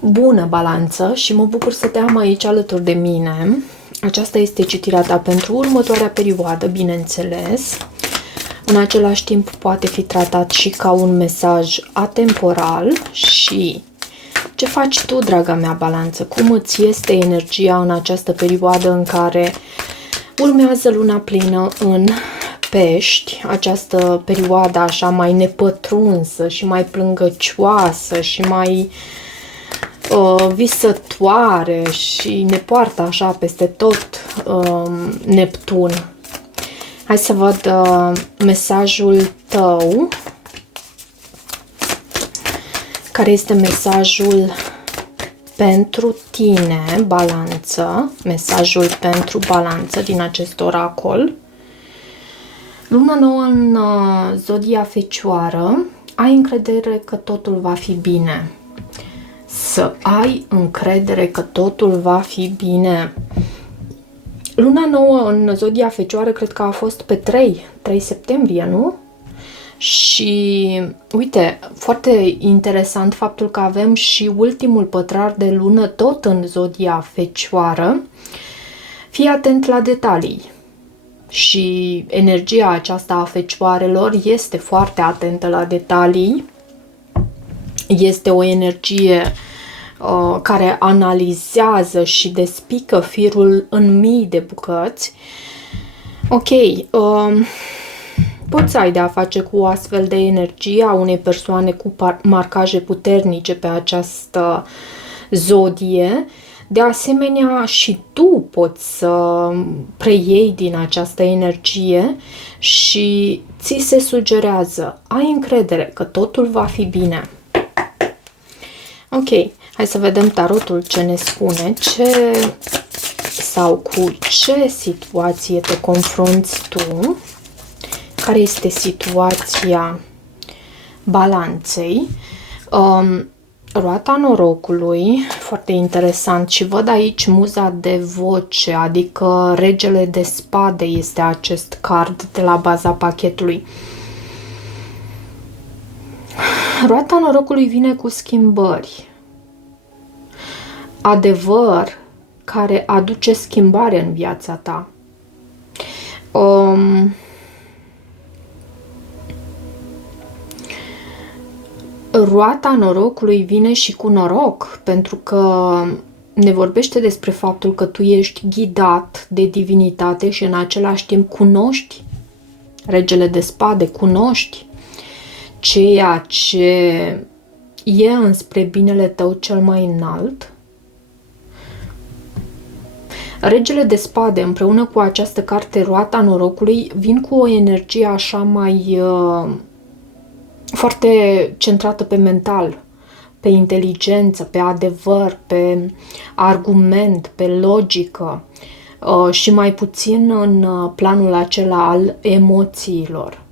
Bună, Balanță, și mă bucur să te am aici alături de mine. Aceasta este citirea ta pentru următoarea perioadă, bineînțeles. În același timp poate fi tratat și ca un mesaj atemporal. Și ce faci tu, draga mea Balanță? Cum îți este energia în această perioadă în care urmează luna plină în Pești, această perioadă așa mai nepătrunsă și mai plângăcioasă și mai visătoare și ne poartă așa peste tot Neptun. Hai să văd mesajul tău. Care este mesajul pentru tine, Balanță? Mesajul pentru Balanță din acest oracol. Luna nouă în zodia Fecioară. Ai încredere că totul va fi bine. Să ai încredere că totul va fi bine. Luna nouă în zodia Fecioară cred că a fost pe 3 septembrie, nu? Și uite, foarte interesant faptul că avem și ultimul pătrar de lună tot în zodia Fecioară. Fii atent la detalii. Și energia aceasta a Fecioarelor este foarte atentă la detalii. Este o energie care analizează și despică firul în mii de bucăți. Ok, poți să ai de a face cu o astfel de energie a unei persoane cu marcaje puternice pe această zodie. De asemenea, și tu poți să preiei din această energie și ți se sugerează, ai încredere că totul va fi bine. Ok, hai să vedem tarotul ce ne spune, ce sau cu ce situație te confrunți tu, care este situația Balanței. Roata norocului, foarte interesant, și văd aici muza de voce, adică regele de spade este acest card de la baza pachetului. Roata norocului vine cu schimbări. Adevăr care aduce schimbare în viața ta. Roata norocului vine și cu noroc, pentru că ne vorbește despre faptul că tu ești ghidat de divinitate și în același timp cunoști regele de spade, cunoști ceea ce e înspre binele tău cel mai înalt. Regele de spade împreună cu această carte Roata norocului vin cu o energie așa mai foarte centrată pe mental, pe inteligență, pe adevăr, pe argument, pe logică și mai puțin în planul acela al emoțiilor.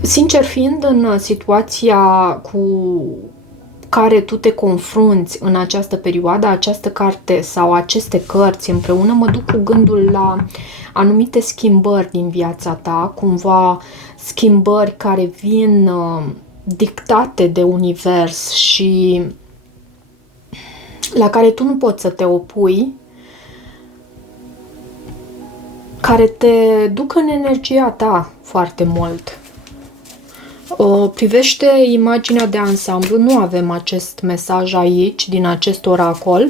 Sincer fiind, în situația cu care tu te confrunți în această perioadă, această carte sau aceste cărți împreună mă duc cu gândul la anumite schimbări din viața ta, cumva schimbări care vin dictate de univers și la care tu nu poți să te opui, care te duc în energia ta foarte mult. Privește imaginea de ansamblu, nu avem acest mesaj aici, din acest oracol,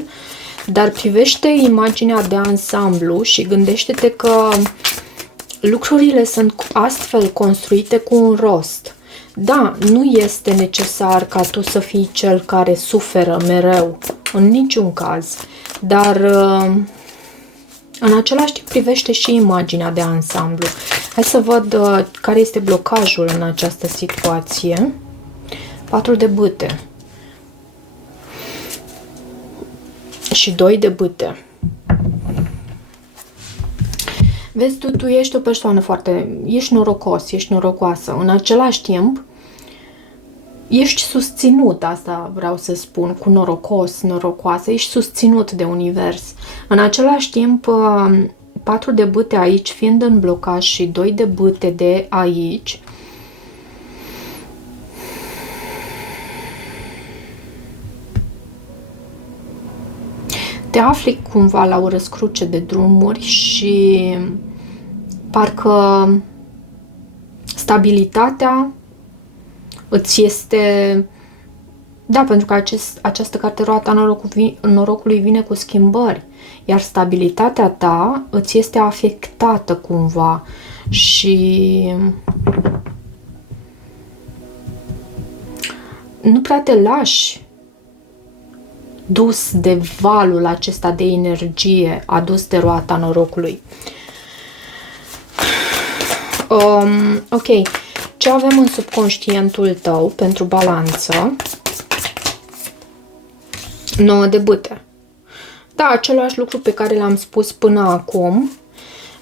dar privește imaginea de ansamblu și gândește-te că lucrurile sunt astfel construite cu un rost. Da, nu este necesar ca tu să fii cel care suferă mereu, în niciun caz, dar în același timp privește și imaginea de ansamblu. Hai să văd care este blocajul în această situație. 4 de bâte. Și 2 de bâte. Vezi, tu ești o persoană foarte... Ești norocos, ești norocoasă. În același timp, ești susținut, asta vreau să spun, cu norocos, norocoasă. Ești susținut de univers. În același timp, 4 de bâte aici fiind în blocaj și 2 de bâte de aici, te afli cumva la o răscruce de drumuri și parcă stabilitatea îți este... Da, pentru că această carte roata norocului vine cu schimbări, iar stabilitatea ta îți este afectată cumva și nu prea te lași dus de valul acesta de energie adus de roata norocului. Ok, ce avem în subconștientul tău pentru balanță? 9 de bâte. Da, același lucru pe care l-am spus până acum.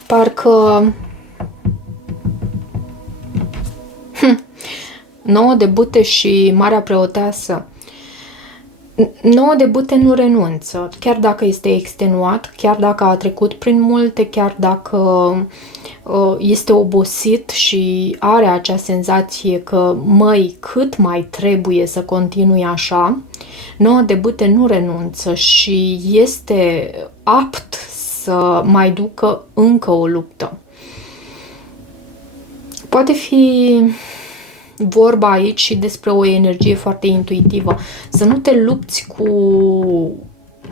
Parcă 9 de bâte și Marea Preoteasă. 9 de bâte nu renunță, chiar dacă este extenuat, chiar dacă a trecut prin multe, chiar dacă este obosit și are acea senzație că, măi, cât mai trebuie să continui așa. 9 de bâte nu renunță și este apt să mai ducă încă o luptă. Poate fi vorba aici și despre o energie foarte intuitivă. Să nu te lupți cu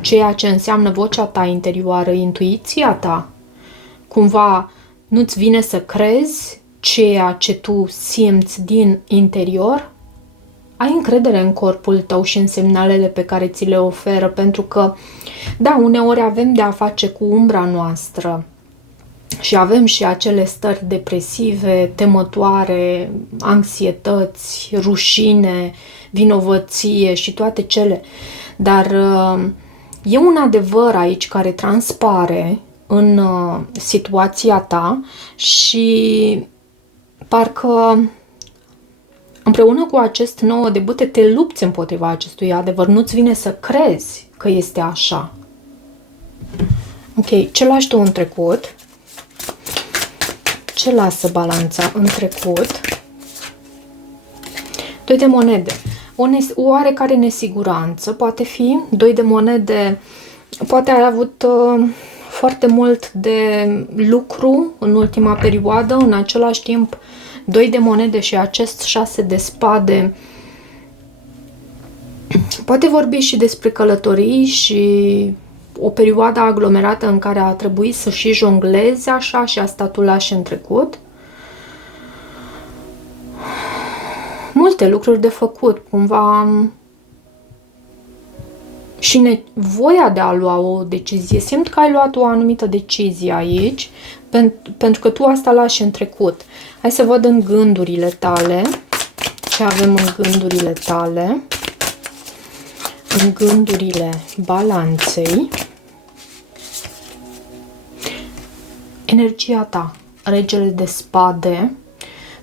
ceea ce înseamnă vocea ta interioară, intuiția ta. Cumva nu-ți vine să crezi ceea ce tu simți din interior? Ai încredere în corpul tău și în semnalele pe care ți le oferă, pentru că, da, uneori avem de a face cu umbra noastră și avem și acele stări depresive, temătoare, anxietăți, rușine, vinovăție și toate cele. Dar e un adevăr aici care transpare în situația ta și parcă împreună cu acest 9 de bâte te lupți împotriva acestui adevăr. Nu-ți vine să crezi că este așa. Ok, ce lași tu în trecut? Ce lasă balanța în trecut? 2 de monede. O oarecare nesiguranță poate fi. 2 de monede poate ai avut foarte mult de lucru în ultima perioadă. În același timp, 2 de monede și acest 6 de spade poate vorbi și despre călătorii și o perioadă aglomerată în care a trebuit să și jonglezi așa și asta tu lași în trecut. Multe lucruri de făcut, cumva, și nevoia de a lua o decizie. Simt că ai luat o anumită decizie aici, pentru că tu asta lași în trecut. Hai să văd în gândurile tale. Ce avem în gândurile tale? În gândurile balanței. Energia ta, regele de spade.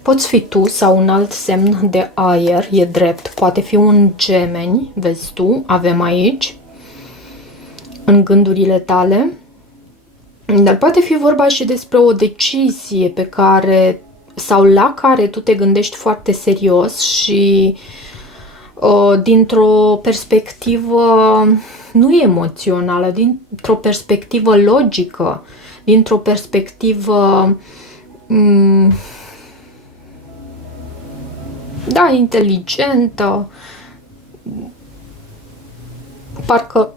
Poți fi tu sau un alt semn de aer, e drept. Poate fi un gemeni, vezi tu, avem aici, în gândurile tale. Dar poate fi vorba și despre o decizie pe care sau la care tu te gândești foarte serios și dintr-o perspectivă nu emoțională, dintr-o perspectivă logică, dintr-o perspectivă da, inteligentă. Parcă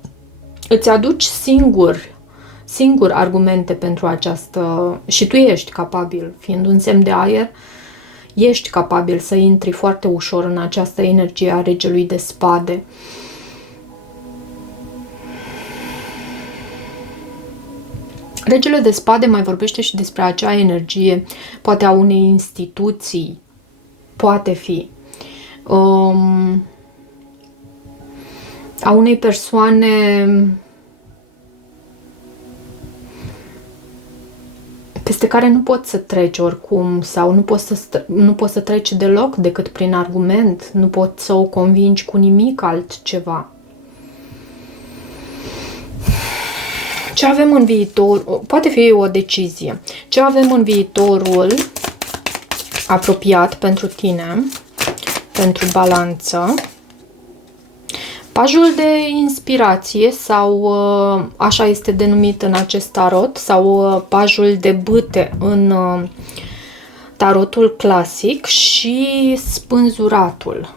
îți aduci singur argumente pentru această... Și tu ești capabil, fiind un semn de aer, ești capabil să intri foarte ușor în această energie a regelui de spade. Regele de spade mai vorbește și despre acea energie, poate a unei instituții, poate fi a unei persoane peste care nu poți să treci oricum sau nu poți să treci deloc decât prin argument, nu poți să o convingi cu nimic altceva. Ce avem în viitor? Poate fi o decizie. Ce avem în viitorul apropiat pentru tine, pentru balanță? Pajul de inspirație sau așa este denumit în acest tarot, sau pajul de bâte în tarotul clasic și spânzuratul.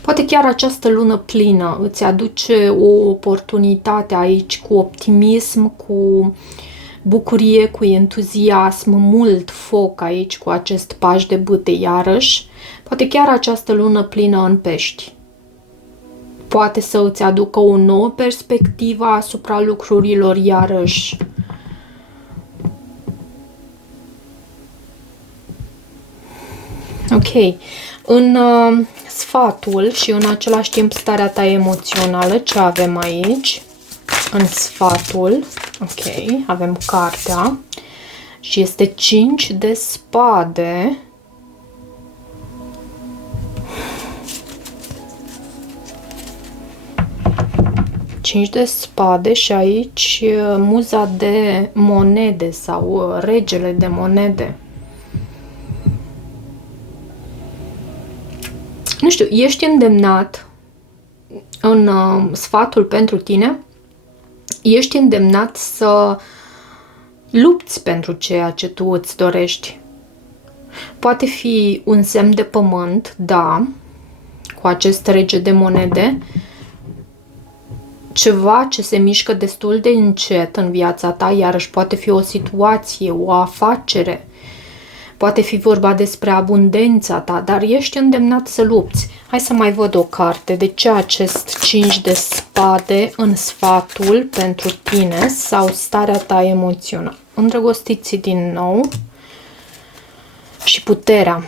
Poate chiar această lună plină îți aduce o oportunitate aici cu optimism, cu bucurie, cu entuziasm, mult foc aici cu acest paj de bâte iarăși. Poate chiar această lună plină în Pești poate să îți aducă o nouă perspectivă asupra lucrurilor iarăși. Ok. În sfatul și în același timp starea ta emoțională, ce avem aici? În sfatul, ok, avem cartea și este 5 de spade. De spade și aici muza de monede sau regele de monede. Nu știu, ești îndemnat în sfatul pentru tine, ești îndemnat să lupți pentru ceea ce tu îți dorești. Poate fi un semn de pământ, da, cu acest rege de monede, ceva ce se mișcă destul de încet în viața ta, iarăși poate fi o situație, o afacere, poate fi vorba despre abundența ta, dar ești îndemnat să lupți. Hai să mai văd o carte. De ce acest 5 de spade în sfatul pentru tine sau starea ta emoțională? Îndrăgostiți din nou și puterea.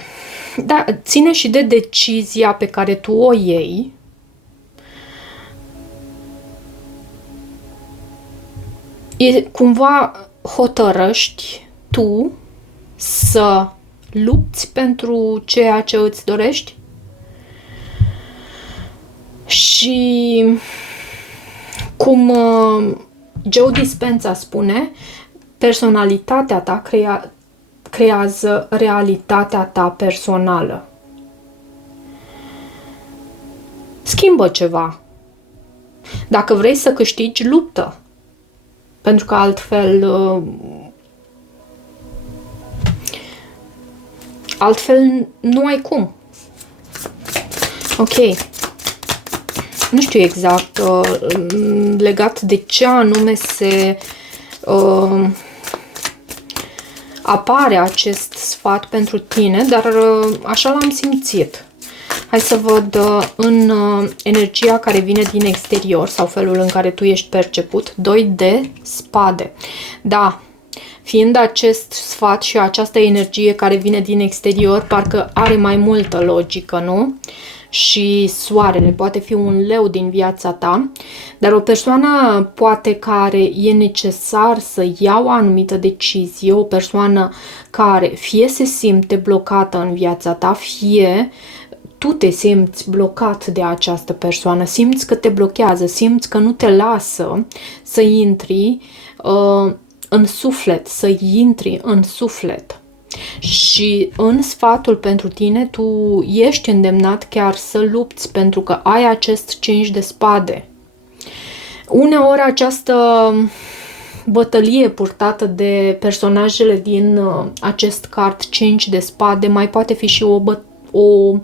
Da, ține și de decizia pe care tu o iei. Cumva hotărăști tu să lupți pentru ceea ce îți dorești și cum Joe Dispenza spune, personalitatea ta creează realitatea ta personală. Schimbă ceva. Dacă vrei să câștigi, luptă. Pentru că altfel nu ai cum. Ok. Nu știu exact legat de ce anume se apare acest sfat pentru tine, dar așa l-am simțit. Hai să văd în energia care vine din exterior sau felul în care tu ești perceput. 2 de spade. Da, fiind acest sfat și această energie care vine din exterior, parcă are mai multă logică, nu? Și soarele poate fi un leu din viața ta, dar o persoană poate care e necesar să ia o anumită decizie, o persoană care fie se simte blocată în viața ta, fie tu te simți blocat de această persoană, simți că te blochează, simți că nu te lasă să intri în suflet, să intri în suflet. Și în sfatul pentru tine, tu ești îndemnat chiar să lupți pentru că ai acest 5 de spade. Uneori această bătălie purtată de personajele din acest card 5 de spade mai poate fi și o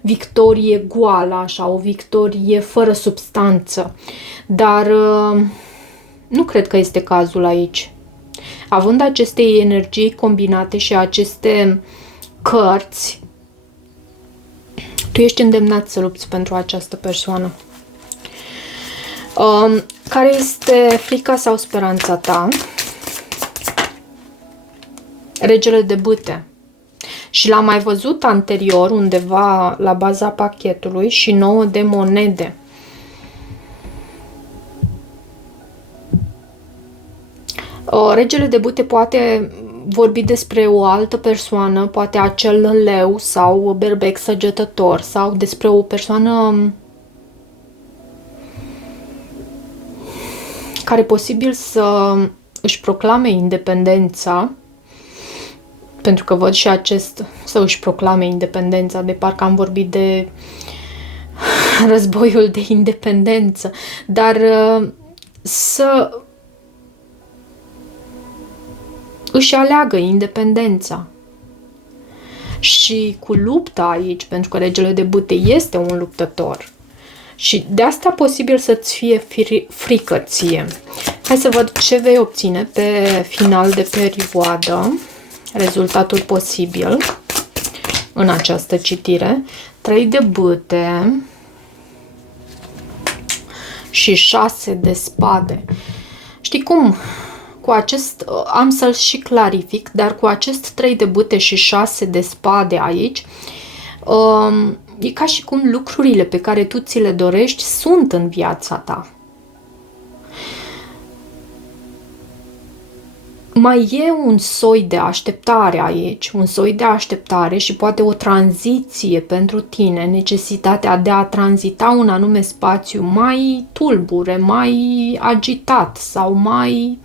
victorie goală, așa, o victorie fără substanță. Dar nu cred că este cazul aici. Având aceste energii combinate și aceste cărți, tu ești îndemnat să lupți pentru această persoană. Care este frica sau speranța ta? Regele de bâte. Și l-am mai văzut anterior undeva la baza pachetului și 9 de monede. Regele de bâte poate vorbi despre o altă persoană, poate acel leu sau berbec săgetător sau despre o persoană care posibil să își proclame independența, pentru că văd și acest să își proclame independența, de parcă am vorbit de războiul de independență, dar să își aleagă independența. Și cu lupta aici, pentru că regele de bâte este un luptător, și de asta posibil să-ți fie frică ție. Hai să văd ce vei obține pe final de perioadă, rezultatul posibil în această citire. 3 de bâte și 6 de spade. Știi cum? Cu acest, am să-l și clarific, dar cu acest 3 de bâte și 6 de spade aici, e ca și cum lucrurile pe care tu ți le dorești sunt în viața ta. Mai e un soi de așteptare aici, un soi de așteptare și poate o tranziție pentru tine, necesitatea de a tranzita un anume spațiu mai tulbure, mai agitat sau mai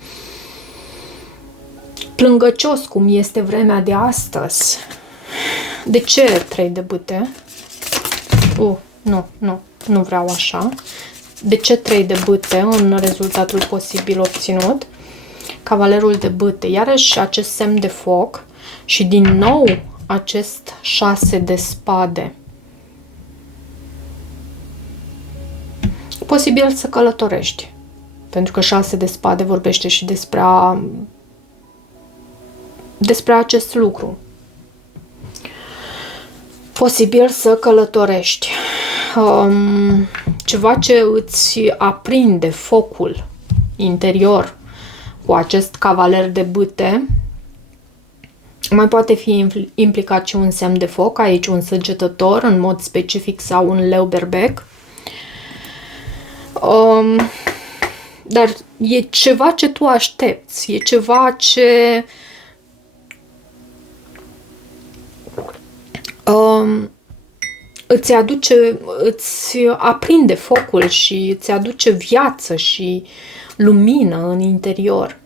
plângăcios, cum este vremea de astăzi. De ce 3 de bâte? Nu vreau așa. De ce 3 de bâte în rezultatul posibil obținut? Cavalerul de bâte, iarăși acest semn de foc și din nou acest 6 de spade. Posibil să călătorești, pentru că 6 de spade vorbește și despre acest lucru. Posibil să călătorești. Ceva ce îți aprinde focul interior cu acest cavaler de bâte. Mai poate fi implicat și un semn de foc, aici un săgetător în mod specific sau un leu berbec. Dar e ceva ce tu aștepți, e ceva ce îți aprinde focul și îți aduce viață și lumină în interior.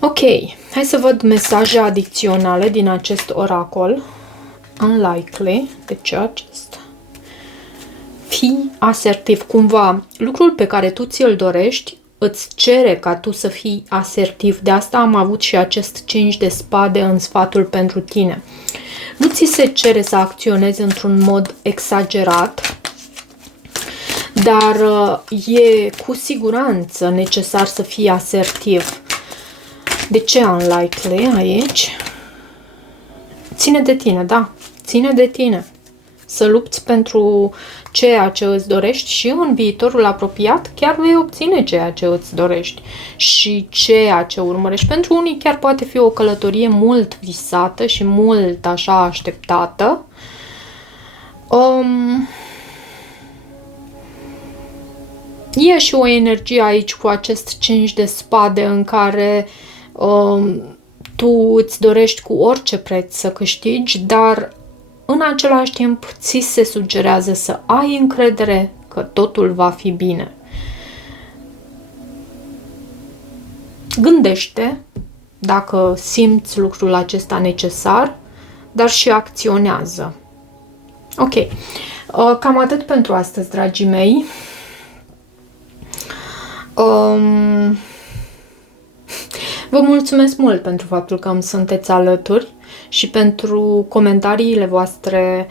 Ok, hai să văd mesaje adiționale din acest oracol. Unlikely, deci acesta. Fii asertiv. Cumva, lucrul pe care tu ți-l dorești îți cere ca tu să fii asertiv. De asta am avut și acest 5 de spade în sfatul pentru tine. Nu ți se cere să acționezi într-un mod exagerat, dar e cu siguranță necesar să fii asertiv. De ce unlikely aici? Ține de tine, da, ține de tine. Să lupți pentru ceea ce îți dorești și în viitorul apropiat chiar vei obține ceea ce îți dorești și ceea ce urmărești. Pentru unii chiar poate fi o călătorie mult visată și mult așa așteptată. E și o energie aici cu acest 5 de spade în care tu îți dorești cu orice preț să câștigi, dar în același timp ți se sugerează să ai încredere că totul va fi bine. Gândește dacă simți lucrul acesta necesar, dar și acționează. Ok. Cam atât pentru astăzi, dragii mei. Vă mulțumesc mult pentru faptul că îmi sunteți alături și pentru comentariile voastre,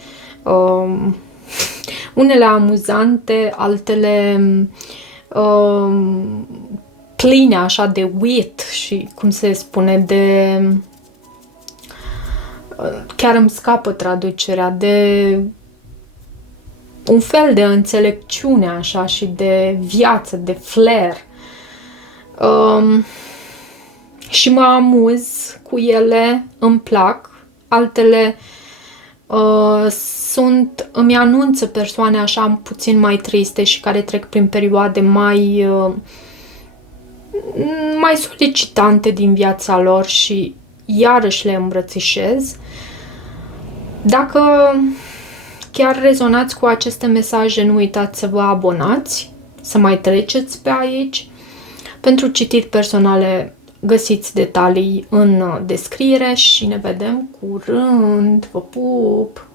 unele amuzante, altele pline așa de wit și, cum se spune, de... chiar îmi scapă traducerea, de un fel de înțelepciune așa și de viață, de flair. Și mă amuz cu ele, îmi plac, altele îmi anunță persoane așa puțin mai triste și care trec prin perioade mai solicitante din viața lor și iarăși le îmbrățișez. Dacă chiar rezonați cu aceste mesaje, nu uitați să vă abonați să mai treceți pe aici. Pentru citiri personale găsiți detalii în descriere și ne vedem curând. Vă pup!